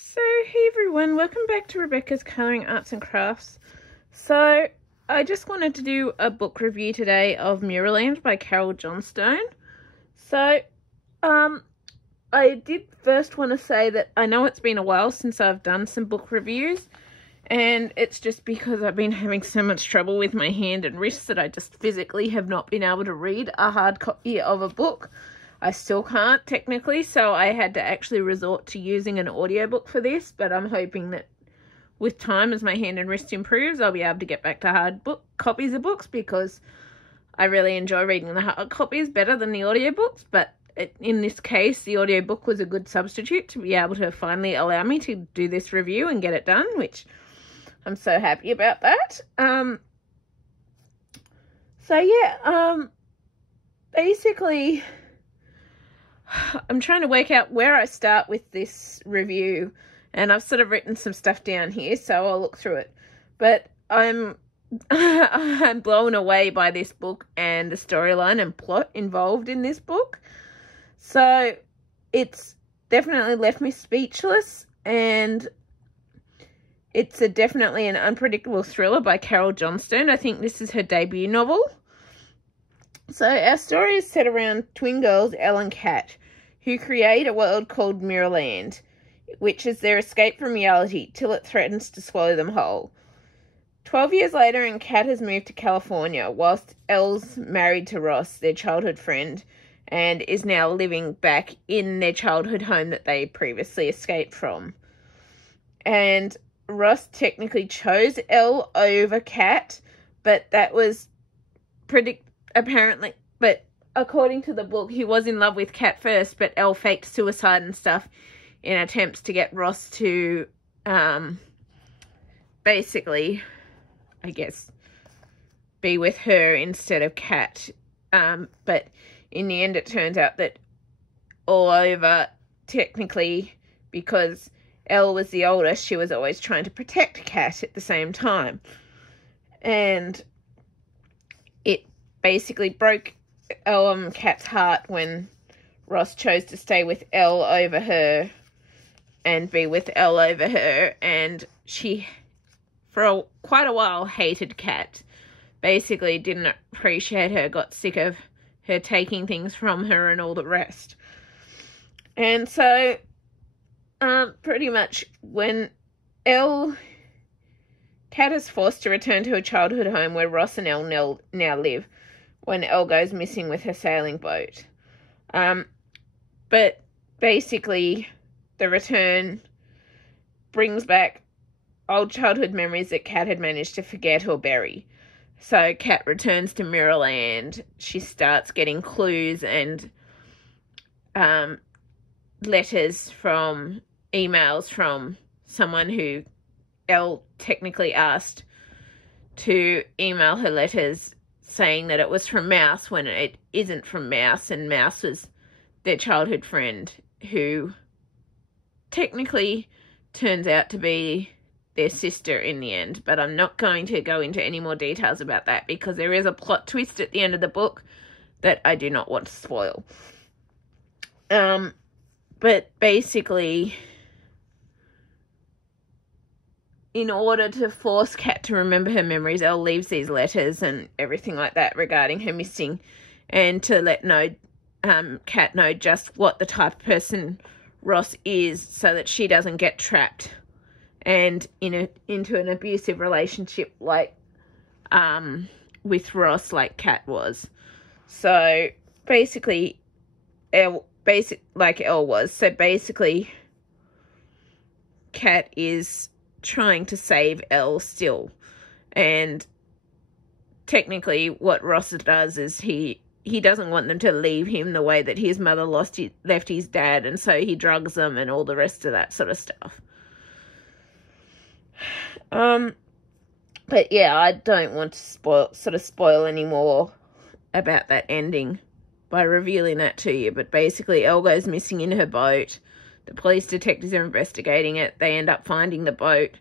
So, hey everyone, welcome back to Rebecca's Colouring Arts and Crafts. So, I just wanted to do a book review today of Mirrorland by Carole Johnstone. So, I did first want to say that I know it's been a while since I've done some book reviews, and it's just because I've been having so much trouble with my hand and wrist that I just physically have not been able to read a hard copy of a book. I still can't technically, so I had to actually resort to using an audiobook for this, but I'm hoping that with time, as my hand and wrist improves, I'll be able to get back to hard copies of books, because I really enjoy reading the hard copies better than the audiobooks. But in this case, the audiobook was a good substitute to be able to finally allow me to do this review and get it done, which I'm so happy about that. Basically, I'm trying to work out where I start with this review, and I've sort of written some stuff down here, so I'll look through it. But I'm blown away by this book and the storyline and plot involved in this book. So it's definitely left me speechless, and it's definitely an unpredictable thriller by Carole Johnstone. I think this is her debut novel. So our story is set around twin girls, Elle and Kat, who create a world called Mirrorland, which is their escape from reality till it threatens to swallow them whole. 12 years later, and Kat has moved to California, whilst Elle's married to Ross, their childhood friend, and is now living back in their childhood home that they previously escaped from. And Ross technically chose Elle over Kat, but that was apparently, but according to the book, he was in love with Kat first, but Elle faked suicide and stuff in attempts to get Ross to, basically, I guess, be with her instead of Kat. But in the end, it turns out that all over, technically, because Elle was the oldest, she was always trying to protect Kat at the same time. And it basically broke Kat's heart when Ross chose to stay with Elle over her and be with Elle over her, and she, for quite a while, hated Kat. Basically didn't appreciate her, got sick of her taking things from her and all the rest. And so, pretty much when Kat is forced to return to her childhood home where Ross and Elle now live, when Elle goes missing with her sailing boat. But basically, the return brings back old childhood memories that Kat had managed to forget or bury. So Kat returns to Mirrorland. She starts getting clues and emails from someone who Elle technically asked to email her letters, saying that it was from Mouse when it isn't from Mouse, and Mouse was their childhood friend who technically turns out to be their sister in the end. But I'm not going to go into any more details about that, because there is a plot twist at the end of the book that I do not want to spoil. But basically, in order to force Kat to remember her memories, Elle leaves these letters and everything like that regarding her missing, and to let Kat know just what the type of person Ross is, so that she doesn't get trapped and into an abusive relationship like with Ross, like Kat was. So basically, like Elle was. So basically, Kat is trying to save Elle still, and technically what Ross does is he doesn't want them to leave him the way that his mother left his dad, and so he drugs them and all the rest of that sort of stuff. But yeah, I don't want to spoil any more about that ending by revealing that to you. But basically, Elle goes missing in her boat. The police detectives are investigating it. They end up finding the boat.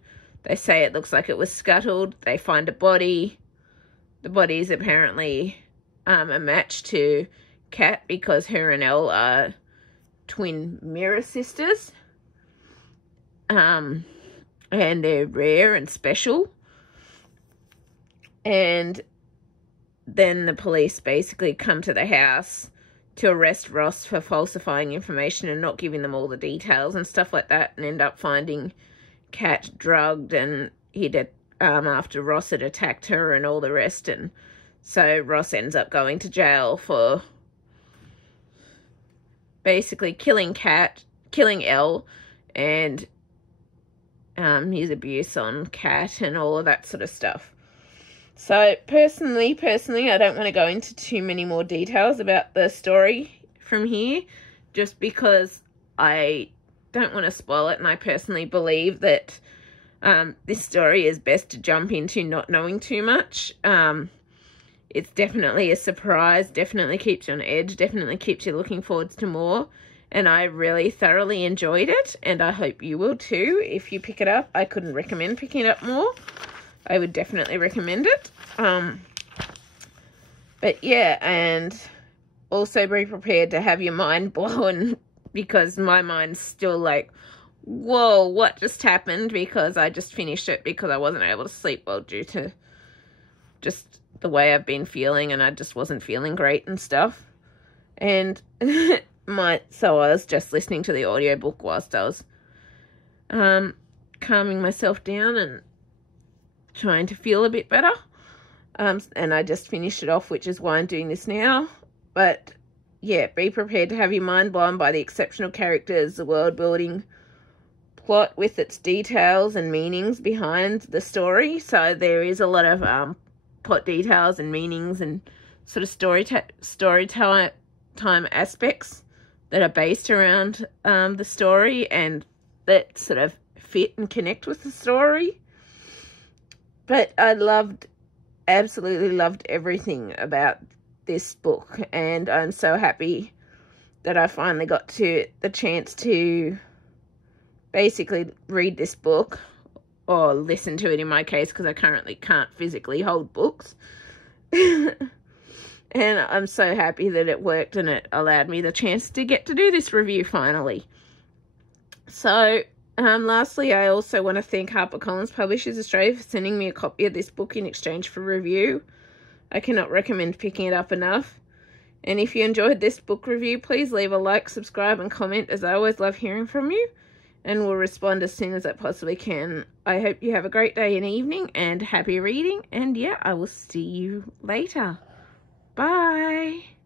They say it looks like it was scuttled. They find a body. The body is apparently a match to Kat, because her and Elle are twin mirror sisters. and they're rare and special. And then the police basically come to the house to arrest Ross for falsifying information and not giving them all the details and stuff like that, and end up finding Kat drugged, and after Ross had attacked her and all the rest. And so Ross ends up going to jail for basically killing Elle, and his abuse on Kat and all of that sort of stuff. So personally, I don't want to go into too many more details about the story from here, just because I don't want to spoil it, and I personally believe that this story is best to jump into not knowing too much. It's definitely a surprise, definitely keeps you on edge, definitely keeps you looking forward to more, and I really thoroughly enjoyed it, and I hope you will too if you pick it up. I couldn't recommend picking it up more. I would definitely recommend it. But yeah, and also be prepared to have your mind blown, because my mind's still like, whoa, what just happened? Because I just finished it because I wasn't able to sleep well due to just the way I've been feeling, and I just wasn't feeling great and stuff. And so I was just listening to the audiobook whilst I was calming myself down and trying to feel a bit better. And I just finished it off, which is why I'm doing this now. But yeah, be prepared to have your mind blown by the exceptional characters, the world building, plot with its details and meanings behind the story. So there is a lot of plot details and meanings and sort of story time aspects that are based around the story, and that sort of fit and connect with the story. But I absolutely loved everything about this book, and I'm so happy that I finally got the chance to basically read this book, or listen to it in my case, because I currently can't physically hold books. And I'm so happy that it worked, and it allowed me the chance to get to do this review finally. So lastly, I also want to thank HarperCollins Publishers Australia for sending me a copy of this book in exchange for review. I cannot recommend picking it up enough. And if you enjoyed this book review, please leave a like, subscribe, and comment, as I always love hearing from you, and will respond as soon as I possibly can. I hope you have a great day and evening, and happy reading, and yeah, I will see you later. Bye.